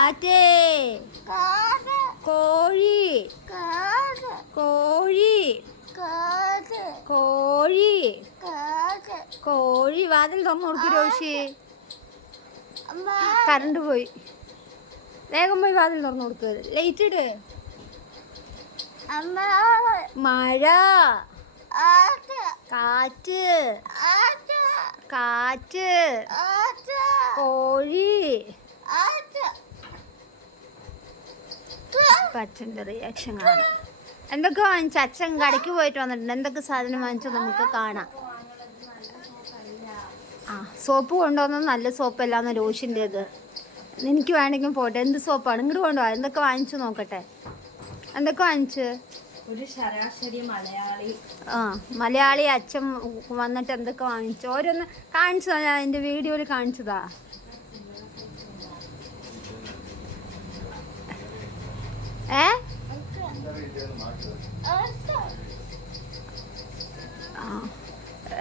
കാറ്റേ. കോഴി. കോഴി. കോഴി. കോഴി. വാതിൽ തുറന്നു കൊടുക്കും രോഷി കറണ്ട് പോയി. വേഗം പോയി വാതിൽ തുറന്നു കൊടുക്കുക ലൈറ്റ് ഇട്. മഴ. കാറ്റ്. കാറ്റ്. കോഴി. ഇപ്പൊ അച്ഛന്റെ റിയാക്ഷൻ കാണാം എന്തൊക്കെ വാങ്ങിച്ചു? അച്ഛൻ കടയ്ക്ക് പോയിട്ട് വന്നിട്ടുണ്ട്. എന്തൊക്കെ സാധനം വാങ്ങിച്ചു നമുക്ക് കാണാം. ആ സോപ്പ് കൊണ്ടുവന്നത് നല്ല സോപ്പല്ലാന്ന് രോഷിന്റേത് എനിക്ക് വേണമെങ്കിൽ പോട്ടെ. എന്ത് സോപ്പാണ്? ഇങ്ങോട്ട് കൊണ്ടുപോകാം എന്തൊക്കെ വാങ്ങിച്ചു നോക്കട്ടെ? എന്തൊക്കെ വാങ്ങിച്ചു? ഒരു ശരാശരി മലയാളി. ആ മലയാളി അച്ഛൻ വന്നിട്ട് എന്തൊക്കെ വാങ്ങിച്ചു? ഓരോന്ന് കാണിച്ചതാ. ഞാൻ എന്റെ വീഡിയോയിൽ കാണിച്ചതാ ഏ ആ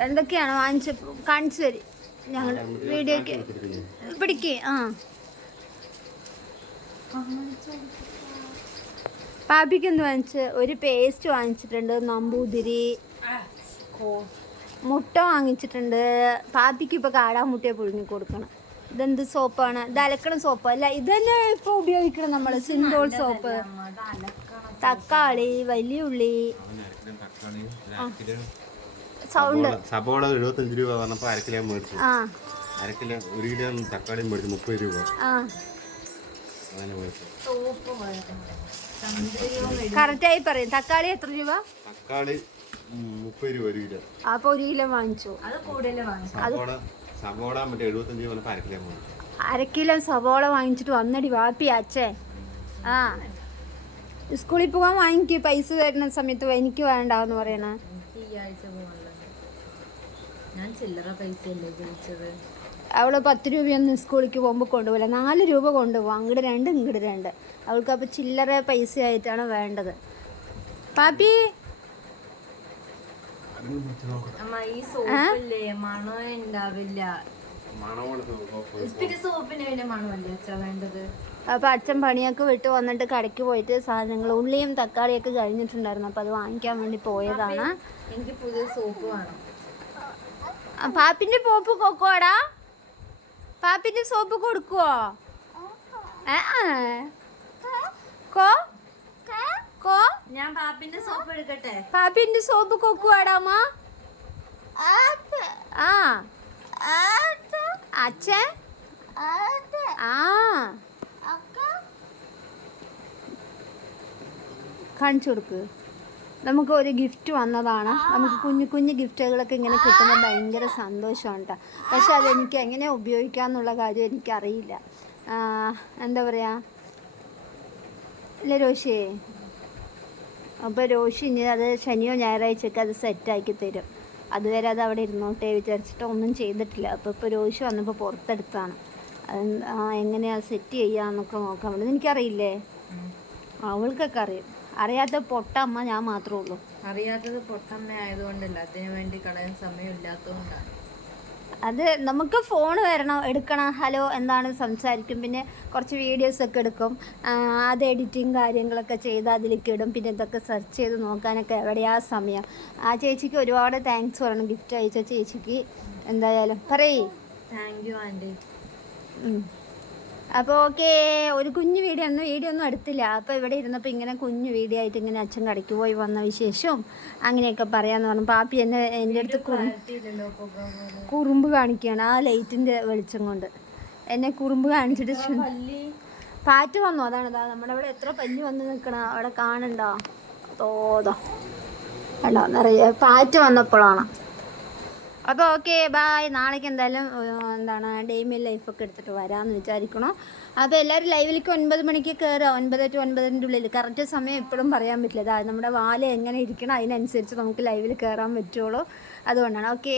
എന്തൊക്കെയാണ്? വാങ്ങിച്ച കാണിച്ചു തരും. ഞങ്ങൾ വീഡിയോക്ക് പിടിക്കേ ആ. പാപ്പിക്ക് എന്ത് വാങ്ങിച്ച്? ഒരു പേസ്റ്റ് വാങ്ങിച്ചിട്ടുണ്ട് നമ്പൂതിരി. മുട്ട വാങ്ങിച്ചിട്ടുണ്ട്. പാപ്പിക്ക് ഇപ്പോൾ കാടാമുട്ടയെ പുഴുങ്ങി കൊടുക്കണം. ഇതെന്ത് സോപ്പാണ്? ഇത് അലക്കണ സോപ്പ്. അല്ല ഇത് തന്നെ ഇപ്പോൾ ഉപയോഗിക്കണം നമ്മൾ സിന്തോൾ സോപ്പ്. തക്കാളി വലിയ ഉള്ളി സൗണ്ട്. സബോള എഴുപത്തഞ്ച് രൂപ പറഞ്ഞപ്പോ കിലോ മേടിച്ചു. ആ. കിലോ ഒരു കിലോ തക്കാളി മേടിച്ചു മുപ്പത് രൂപ. കറക്റ്റായി പറയും. തക്കാളി എത്ര രൂപ? തക്കാളി മുപ്പത് രൂപ ഒരു കിലോ. അപ്പൊ ഒരു കിലോ വാങ്ങിച്ചു. അത് കൂടുതൽ വാങ്ങിച്ചു. സബോള സബോള മറ്റേ എഴുപത്തഞ്ച് രൂപ അര അരക്കിലോ മേടിച്ചു. അര കിലോ സബോള വാങ്ങിച്ചിട്ട് വന്നടി വാപ്പി അച്ഛേ. ആ. സ്കൂളിൽ പോകാൻ വാങ്ങിക്ക് പൈസ തരുന്ന സമയത്ത് എനിക്ക് വേണ്ടാന്ന് പറയണ? എനിക്ക് ഈ ആഴ്ച പോകണല്ലോ ഞാൻ ചില്ലറ പൈസ അല്ലേ ചോദിച്ചത്? അവൾ പത്ത് രൂപയൊന്നും സ്കൂളിലേക്ക് പോകുമ്പോൾ കൊണ്ടുപോകില്ല നാല് രൂപ കൊണ്ടുപോകും അങ്ങോട്ട് രണ്ട് ഇങ്ങോട്ട് രണ്ട്. അവൾക്ക് അപ്പോൾ ചില്ലറ പൈസ ആയിട്ടാണ് വേണ്ടത്. പാപ്പി? അമ്മ ഈ സോപ്പില്ലേ? മണം ഉണ്ടാവില്ല. അപ്പോൾ അച്ഛൻ പണിയൊക്കെ വിട്ട് വന്നിട്ട് കടയ്ക്ക് പോയിട്ട് സാധനങ്ങൾ ഉള്ളിയും തക്കാളിയൊക്കെ കഴിഞ്ഞിട്ടുണ്ടായിരുന്നു. അപ്പൊ അത് വാങ്ങിക്കാൻ വേണ്ടി പോയതാണ്. എനിക്ക് പുതിയ സോപ്പ് വേണം. പാപ്പിന്റെ പോപ്പ് കൊക്കോടാ? പാപ്പിന്റെ സോപ്പ് കൊടുക്കുവോ. കോ? കോ? ഞാൻ പാപ്പിന്റെ സോപ്പ് എടുക്കട്ടെ? പാപ്പിന്റെ സോപ്പ് കൊക്കുവാടാമ്മ ആ അച്ഛൻ? ആ. കാണിച്ചു കൊടുക്ക്. നമുക്ക് ഒരു ഗിഫ്റ്റ് വന്നതാണ്. നമുക്ക് കുഞ്ഞു കുഞ്ഞു ഗിഫ്റ്റുകളൊക്കെ ഇങ്ങനെ കിട്ടുമ്പോൾ ഭയങ്കര സന്തോഷമാണ് കേട്ടോ പക്ഷെ അതെനിക്ക് എങ്ങനെ ഉപയോഗിക്കാമെന്നുള്ള കാര്യം എനിക്കറിയില്ല. എന്താ പറയുക അല്ലേ രോഷിയേ അപ്പോൾ രോഷി ഇനി അത് ശനിയോ ഞായറാഴ്ചയൊക്കെ അത് സെറ്റാക്കി തരും. അതുവരെ അത് അവിടെ ഇരുന്നോട്ടെ വിചാരിച്ചിട്ട് ഒന്നും ചെയ്തിട്ടില്ല. അപ്പോൾ ഇപ്പോൾ രോഷി വന്നപ്പോൾ പുറത്തെടുത്താണ്. എങ്ങനെയാ സെറ്റ് ചെയ്യാന്നൊക്കെ നോക്കാൻ വേണ്ടി എനിക്കറിയില്ലേ? അവൾക്കൊക്കെ അറിയും. അറിയാത്ത പൊട്ടമ്മ ഞാൻ മാത്രമേ ഉള്ളൂ. അറിയാത്തത് പൊട്ടമ്മ ആയതുകൊണ്ടല്ല അതിനു വേണ്ടി കളയാൻ സമയമില്ലാത്തതുകൊണ്ടാണ്. അത് നമുക്ക് ഫോൺ വരണം എടുക്കണം ഹലോ എന്താണ് സംസാരിക്കും. പിന്നെ കുറച്ച് വീഡിയോസ് ഒക്കെ എടുക്കും. അത് എഡിറ്റിങ് കാര്യങ്ങളൊക്കെ ചെയ്ത് അതിലേക്ക് ഇടും. പിന്നെ ഇതൊക്കെ സെർച്ച് ചെയ്ത് നോക്കാനൊക്കെ എവിടെയാ സമയം. ആ ചേച്ചിക്ക് ഒരുപാട് താങ്ക്സ് പറയണം. ഗിഫ്റ്റ് അയച്ച ചേച്ചിക്ക് എന്തായാലും. പറയേ. Thank you aunty. അപ്പോൾ ഓക്കെ ഒരു കുഞ്ഞു വീഡിയോ ഒന്നും വീഡിയോ ഒന്നും എടുത്തില്ല അപ്പോൾ ഇവിടെ ഇരുന്നപ്പോൾ ഇങ്ങനെ കുഞ്ഞു വീഡിയോ ആയിട്ട് ഇങ്ങനെ അച്ഛൻ കടയ്ക്ക് പോയി വന്ന വിശേഷവും അങ്ങനെയൊക്കെ പറയാന്ന് പറഞ്ഞു. പാപ്പി എന്നെ എന്റെ അടുത്ത് കുറുമ്പ് കാണിക്കുകയാണ് ആ ലൈറ്റിന്റെ വെളിച്ചം കൊണ്ട്. എന്നെ കുറുമ്പ് കാണിച്ചിട്ട് പാറ്റ് വന്നു? അതാണ് ഇതാ നമ്മുടെ ഇവിടെ എത്ര പഞ്ഞി വന്ന് നിൽക്കണ? അവിടെ കാണണ്ടോ. തോതോ. അല്ല നിറയെ പാറ്റ് വന്നപ്പോഴാണ്. അപ്പോൾ ഓക്കെ ബായ് നാളേക്ക് എന്തായാലും എന്താണ് ലൈഫ് ലൈഫൊക്കെ എടുത്തിട്ട് വരാമെന്ന് വിചാരിക്കണം. അപ്പോൾ എല്ലാവരും ലൈവിലേക്ക് ഒൻപത് മണിക്ക് കയറുക ഒൻപത് ടു ഒൻപതിന്റെ ഉള്ളിൽ കറക്റ്റ് സമയം എപ്പോഴും പറയാൻ പറ്റില്ല. അതായത് നമ്മുടെ വാല എങ്ങനെ ഇരിക്കണം അതിനനുസരിച്ച് നമുക്ക് ലൈവിൽ കയറാൻ പറ്റുള്ളൂ. അതുകൊണ്ടാണ്. ഓക്കേ.